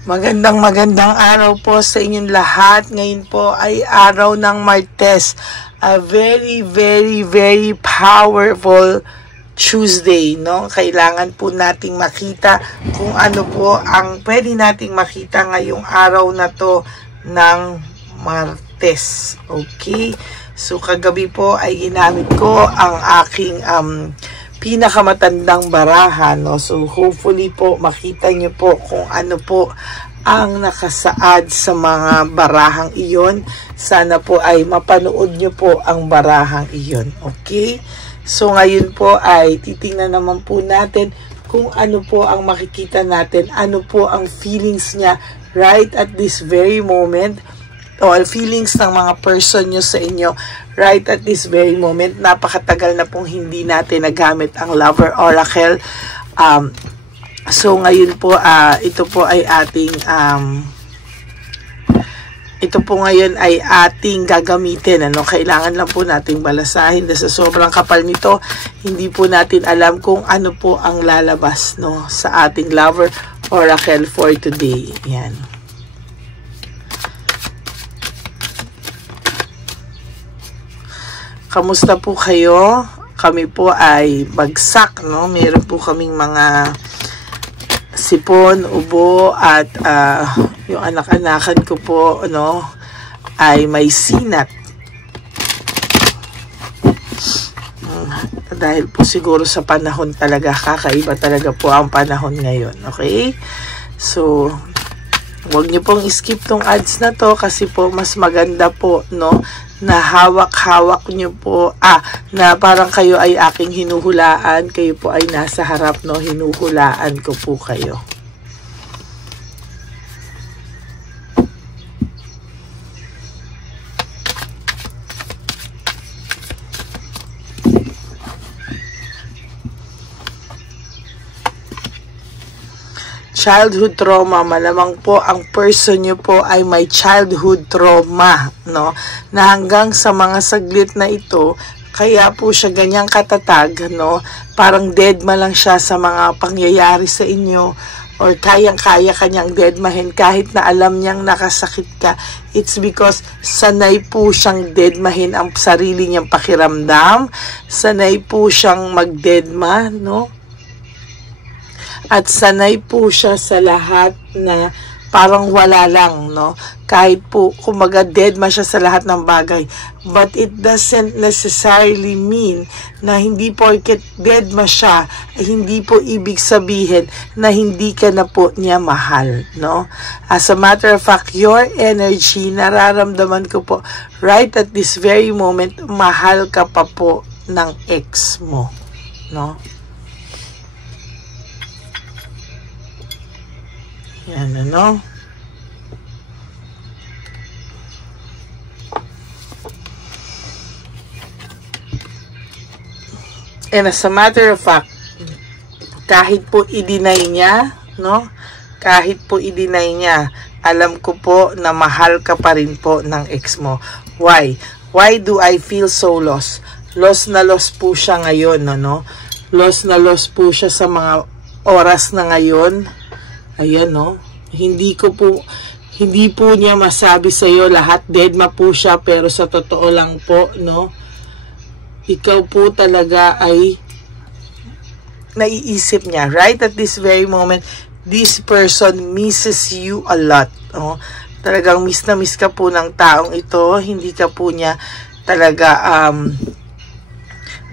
Magandang araw po sa inyong lahat. Ngayon po ay araw ng Martes. A very, very, very powerful Tuesday, no? Kailangan po nating makita kung ano po ang pwede nating makita ngayong araw na to ng Martes. Okay? So, kagabi po ay ginamit ko ang aking pinakamatandang baraha, no? So hopefully po makita niyo po kung ano po ang nakasaad sa mga barahang iyon. Sana po ay mapanood niyo po ang barahang iyon. Okay? So ngayon po ay titingnan naman po natin kung ano po ang makikita natin, ano po ang feelings niya right at this very moment, o feelings ng mga person nyo sa inyo right at this very moment. Napakatagal na pong hindi natin nagamit ang Lover Oracle. So ngayon po, ito po ay ating ito po ngayon ay ating gagamitin. Ano? Kailangan lang po nating balasahin. Sa sobrang kapal nito, hindi po natin alam kung ano po ang lalabas, no, sa ating Lover Oracle for today. Yan. Kamusta po kayo? Kami po ay bagsak, no? Meron po kaming mga sipon, ubo, at yung anak-anakan ko po, no, ay may sinat. Dahil po siguro sa panahon talaga, kakaiba talaga po ang panahon ngayon. Okay? So, huwag niyo pong skip tong ads na to kasi po mas maganda po, no, na hawak-hawak nyo po, na parang kayo ay aking hinuhulaan, kayo po ay nasa harap, no, hinuhulaan ko po kayo. Childhood trauma, malamang po ang person nyo po ay may childhood trauma, no? Na hanggang sa mga saglit na ito, kaya po siya ganyang katatag, no? Parang deadma lang siya sa mga pangyayari sa inyo, or kayang-kaya kanyang deadmahin kahit na alam niyang nakasakit ka. It's because sanay po siyang deadmahin ang sarili niyang pakiramdam, sanay po siyang mag-deadma, no? At sanay po siya sa lahat na parang wala lang, no? Kahit po, kumaga deadma siya sa lahat ng bagay. But it doesn't necessarily mean na hindi porket deadma siya, hindi po ibig sabihin na hindi ka na po niya mahal, no? As a matter of fact, your energy, nararamdaman ko po, right at this very moment, mahal ka pa po ng ex mo, no? Yan, ano? And as a matter of fact, kahit po i-deny niya, no? Kahit po i-deny niya, alam ko po na mahal ka pa rin po ng ex mo. Why? Why do I feel so lost? Lost na lost po siya ngayon, no? Lost na lost po siya sa mga oras na ngayon. Ayan, no? Hindi po niya masabi sa iyo lahat, deadma po siya, pero sa totoo lang po, no? Ikaw po talaga ay naiisip niya. Right at this very moment, this person misses you a lot, no? Talagang miss na miss ka po ng taong ito. Hindi ka po niya talaga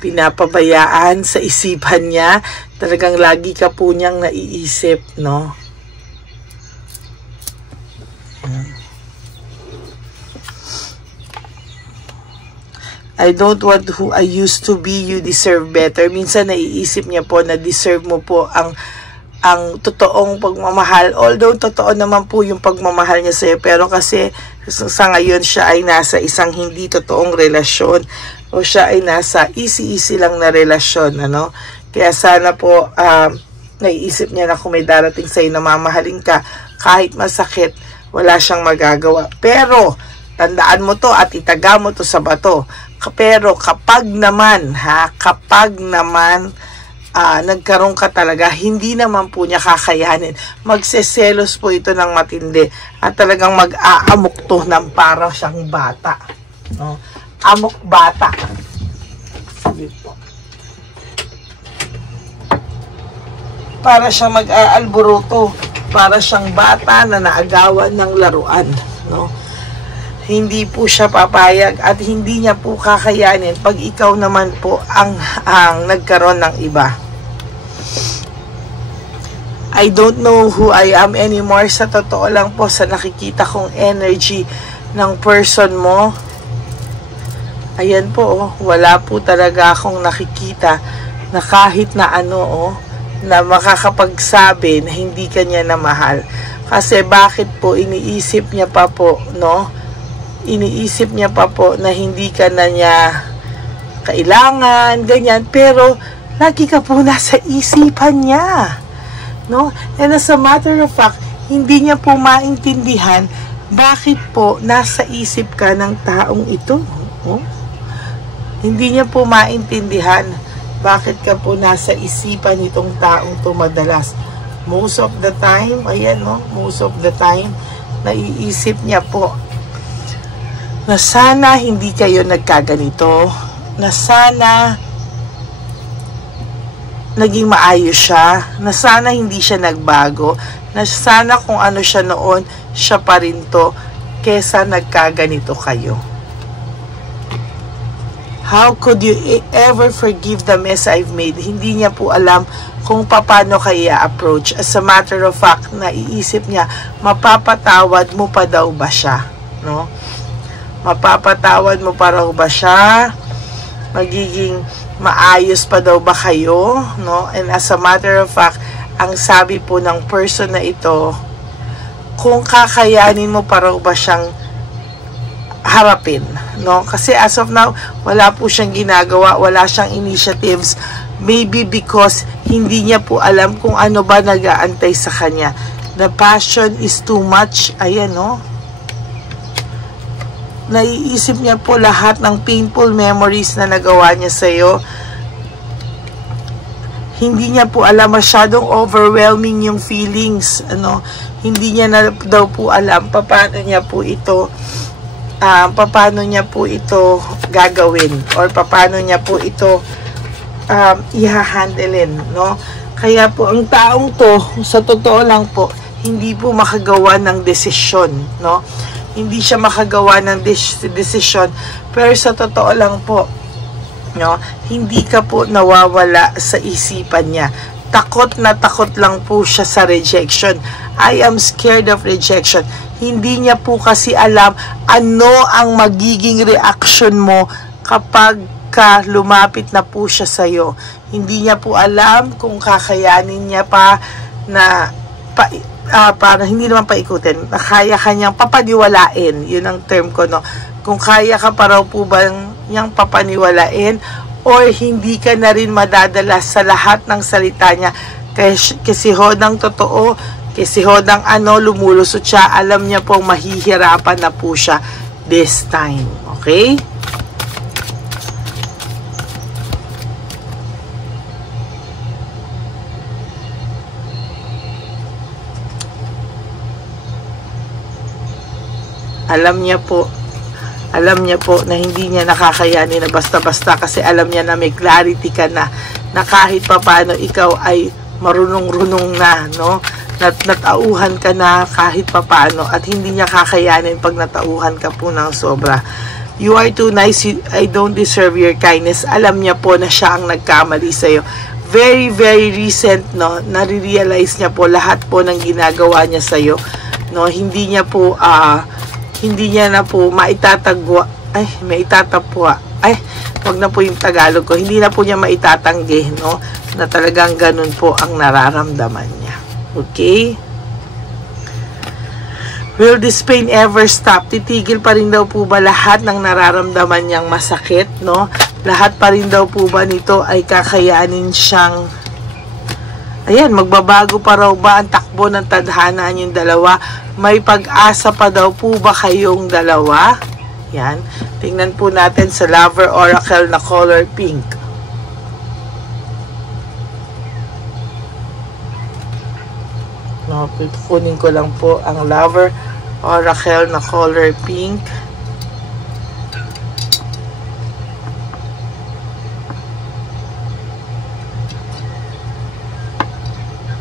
pinapabayaan sa isipan niya. Talagang lagi ka po niyang naiisip, no? I don't want who I used to be, you deserve better. Minsan naiisip niya po na deserve mo po ang totoong pagmamahal. Although totoo naman po yung pagmamahal niya sa'yo, pero kasi sa ngayon siya ay nasa isang hindi totoong relasyon, o siya ay nasa easy lang na relasyon, ano? Kaya sana po naiisip niya na kung may darating sa'yo na mamahalin ka, kahit masakit, wala siyang magagawa. Pero tandaan mo to at itaga mo to sa bato. Pero kapag naman, kapag naman nagkaroon ka talaga, hindi naman po niya kakayanin. Magseselos po ito ng matindi at talagang mag-aamok to ng para siyang bata. No? Amok bata. Para siyang mag-aalburuto, para siyang bata na naagawan ng laruan. No? Hindi po siya papayag at hindi niya po kakayanin pag ikaw naman po ang nagkaroon ng iba. I don't know who I am anymore. Sa totoo lang po, sa nakikita kong energy ng person mo, ayan po, wala po talaga akong nakikita na kahit na na makakapagsabi na hindi kanya na mahal. Kasi bakit po iniisip niya pa po, no? Iniisip niya pa po na hindi ka na niya kailangan, ganyan. Pero lagi ka po nasa isipan niya. No? And as a matter of fact, hindi niya po maintindihan bakit po nasa isip ka ng taong ito. Oh? Hindi niya po maintindihan bakit ka po nasa isipan itong taong to madalas. Most of the time, ayan no, most of the time, naiisip niya po na sana hindi kayo nagkaganito, na sana naging maayos siya, na sana hindi siya nagbago, na sana kung ano siya noon, siya pa rin to, kesa nagkaganito kayo. How could you ever forgive the mess I've made? Hindi niya po alam kung paano kaya approach. As a matter of fact, naiisip niya, mapapatawad mo pa daw ba siya? No? Mapapatawad mo pa raw ba siya? Magiging maayos pa daw ba kayo? No? And as a matter of fact, ang sabi po ng person na ito, kung kakayanin mo pa raw ba siyang harapin, no? Kasi as of now, wala po siyang ginagawa, wala siyang initiatives, maybe because hindi niya po alam kung ano ba nag-aantay sa kanya. The passion is too much, ayan, no? Naiisip niya po lahat ng painful memories na nagawa niya sa'yo. Hindi niya po alam, masyadong overwhelming yung feelings, ano? Hindi niya na daw po alam paano niya po ito gagawin or paano niya po ito ihahandlein, no? Kaya po ang taong to, sa totoo lang po, hindi po makagawa ng desisyon, no? Hindi siya makagawa ng desisyon, pero sa totoo lang po, no, hindi ka po nawawala sa isipan niya. Takot na takot lang po siya sa rejection. I am scared of rejection. Hindi niya po kasi alam ano ang magiging reaction mo kapag lumapit na po siya sa'yo. Hindi niya po alam kung kakayanin niya pa na para hindi naman paikutin, na kaya kanyang papaniwalain. Yun ang term ko, no? Kung kaya ka pa raw po ba niyang papaniwalain or hindi ka na rin madadala sa lahat ng salita niya. Kasi hodang totoo, kasi hodang lumulusot siya, alam niya pong mahihirapan na po siya this time. Okay? Alam niya po na hindi niya nakakayanin na basta-basta, kasi alam niya na may clarity ka na kahit papaano ikaw ay marunong-runong na, no? Natauhan ka na kahit papaano at hindi niya kakayanin pag natauhan ka po ng sobra. You are too nice, I don't deserve your kindness. Alam niya po na siya ang nagkamali sa'yo. Very, very recent, no? Nare-realize niya po lahat po ng ginagawa niya sa'yo, no? Hindi niya na po maitatagwa, wag na po yung Tagalog ko, hindi na po niya maitatanggi, no, na talagang ganun po ang nararamdaman niya. Okay? Will this pain ever stop? Titigil pa rin daw po ba lahat ng nararamdaman niyang masakit, no? Lahat pa rin daw po ba nito ay kakayanin siyang, ayan, magbabago pa raw ba ang takbo ng tadhana niyong dalawa? May pag-asa pa daw po ba kayong dalawa? Yan. Tingnan po natin sa Lover Oracle na color pink. No, kunin ko lang po ang Lover Oracle na color pink.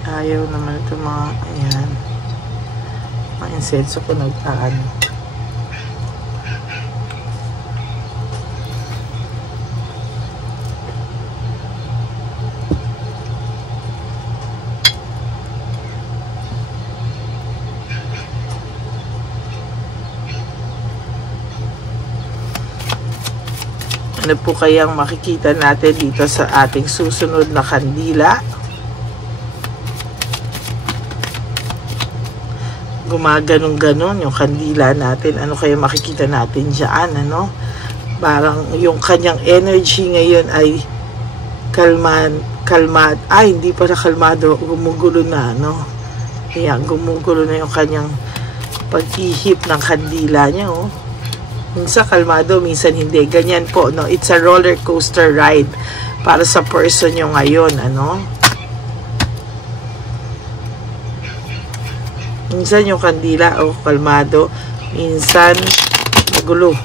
Ayaw naman ito mga, ayan. Mga insenso ko nagtaan. Ano po kayang makikita natin dito sa ating susunod na kandila? Gumaganong-ganon yung kandila natin. Ano kaya makikita natin dyan, ano? Parang yung kanyang energy ngayon ay hindi pa na kalmado, gumugulo na, no? Ayan, gumugulo na yung kanyang pag-ihip ng kandila niya, oh. Minsan kalmado, minsan hindi. Ganyan po, no? It's a roller coaster ride para sa person nyo ngayon, ano? Minsan yung kandila, oh, kalmado. Minsan, magulo.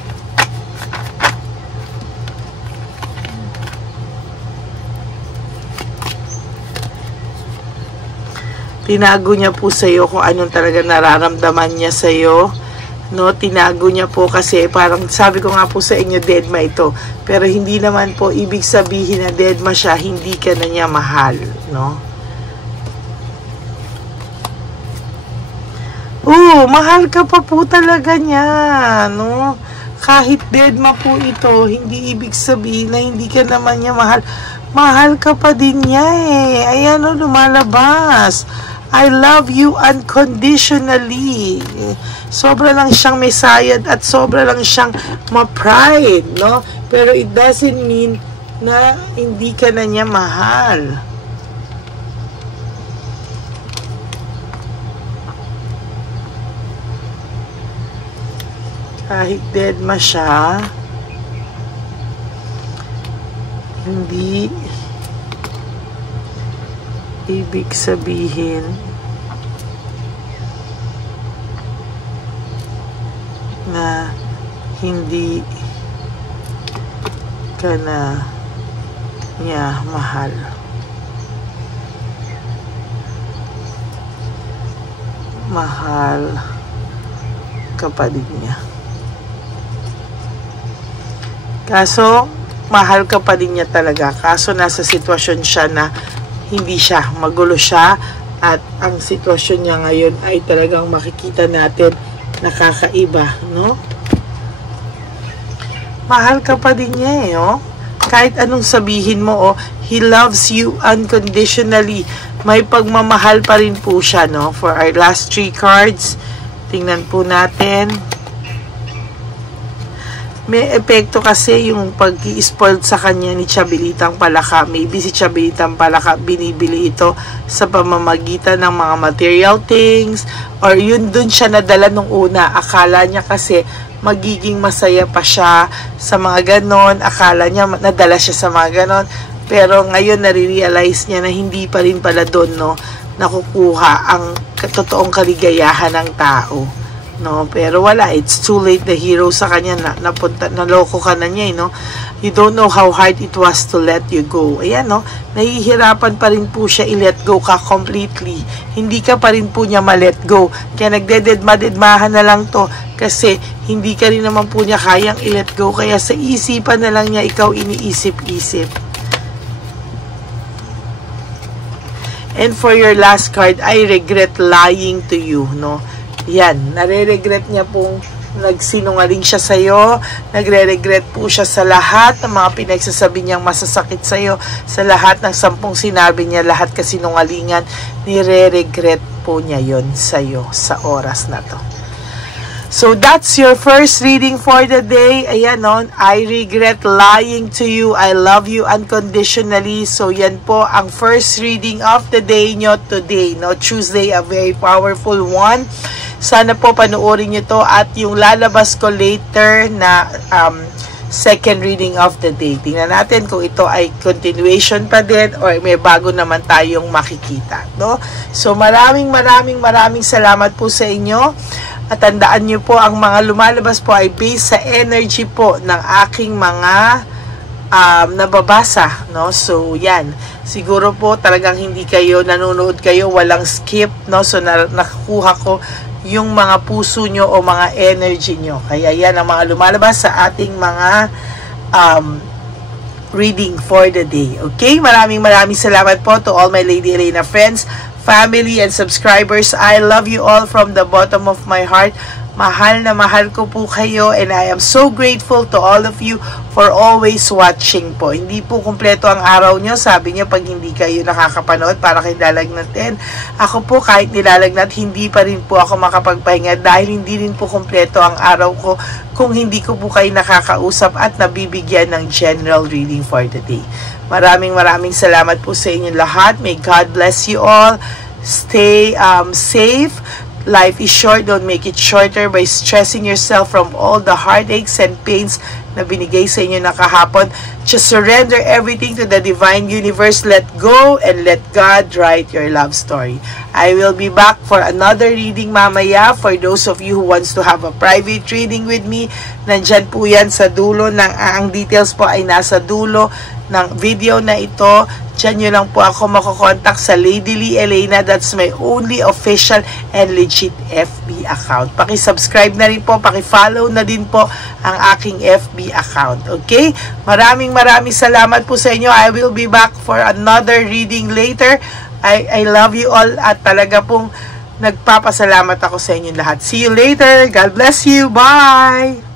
Tinago niya po sa'yo kung anong talaga nararamdaman niya sa'yo. No, tinago niya po kasi parang sabi ko nga po sa inyo, deadma ito. Pero hindi naman po ibig sabihin na deadma siya, hindi ka na niya mahal, no? Mahal ka pa po talaga niya, no? Kahit deadma po ito, hindi ibig sabihin na hindi ka naman niya mahal. Mahal ka pa din niya eh. Ayan, no, lumalabas. I love you unconditionally. Sobra lang siyang mesayad at sobra lang siyang ma-pride, no? Pero it doesn't mean na hindi ka na niya mahal. Kahit deadma siya, hindi ibig sabihin na hindi ka na niya mahal. Mahal ka pa din niya. Kaso, mahal ka pa din niya talaga. Kaso, nasa sitwasyon siya na hindi siya, magulo siya, at ang sitwasyon niya ngayon ay talagang makikita natin nakakaiba, no? Mahal ka pa din niya eh, oh. Kahit anong sabihin mo, oh, he loves you unconditionally. May pagmamahal pa rin po siya, no? For our last 3 cards, tingnan po natin. May epekto kasi yung pag-i-spoiled sa kanya ni Chabelitang Palaka. Maybe si Chabelitang Palaka binibili ito sa pamamagitan ng mga material things, or yun dun siya nadala nung una. Akala niya kasi magiging masaya pa siya sa mga ganon. Akala niya nadala siya sa mga ganon. Pero ngayon nare-realize niya na hindi pa rin pala doon, no, nakukuha ang totoong kaligayahan ng tao. No, pero wala, it's too late. The hero sa kanya naloko ka na niya, no? You don't know how hard it was to let you go. Ayan, no? Nahihirapan pa rin po siya i-let go ka completely. Hindi ka pa rin po niya ma-let go. Kaya nagdededma-dedmahan na lang to kasi hindi ka rin naman po niya kayang i-let go. Kaya sa isipan na lang niya ikaw iniisip-isip. And for your last card, I regret lying to you, no? Yan, nare-regret niya pong nagsinungaling siya sa'yo, nagre-regret po siya sa lahat ng mga pinagsasabi niyang masasakit sa'yo, sa lahat ng 10 sinabi niya, lahat kasinungalingan, nire-regret po niya yon sa'yo sa oras na to. So, that's your first reading for the day. Ayan, no? I regret lying to you. I love you unconditionally. So, yan po ang first reading of the day nyo today, no? Tuesday, a very powerful one. Sana po panoorin nyo to, at yung lalabas ko later na second reading of the day. Tingnan natin kung ito ay continuation pa din or may bago naman tayong makikita, no? So maraming salamat po sa inyo. At tandaan nyo po, ang mga lumalabas po ay based sa energy po ng aking mga nababasa, no? So yan, siguro po talagang hindi kayo nanonood kayo, walang skip, no? So nakukuha ko yung mga puso nyo o mga energy nyo. Kaya yan ang mga lumalabas sa ating mga reading for the day. Okay? Maraming salamat po to all my Lady Elena friends, family, and subscribers. I love you all from the bottom of my heart. Mahal na mahal ko po kayo, and I am so grateful to all of you for always watching po. Hindi po kumpleto ang araw nyo. Sabi niya, pag hindi kayo nakakapanood, para kayo lalagnatin. Ako po, kahit nilalagnat, hindi pa rin po ako makapagpahinga dahil hindi rin po kumpleto ang araw ko kung hindi ko po kayo nakakausap at nabibigyan ng general reading for the day. Maraming salamat po sa inyo lahat. May God bless you all. Stay safe. Life is short. Don't make it shorter by stressing yourself from all the heartaches and pains na binigay sa inyo na kahapon. Just surrender everything to the divine universe. Let go and let God write your love story. I will be back for another reading mamaya. For those of you who wants to have a private reading with me, nandyan po yan sa dulo. Ang details po ay nasa dulo ng video na ito. Diyan nyo lang po ako makokontak sa Lady Lee Elena. That's my only official and legit FB account. Paki-subscribe na rin po, paki-follow na din po ang aking FB account. Okay? Maraming salamat po sa inyo. I will be back for another reading later. I love you all at talaga pong nagpapasalamat ako sa inyo lahat. See you later. God bless you. Bye!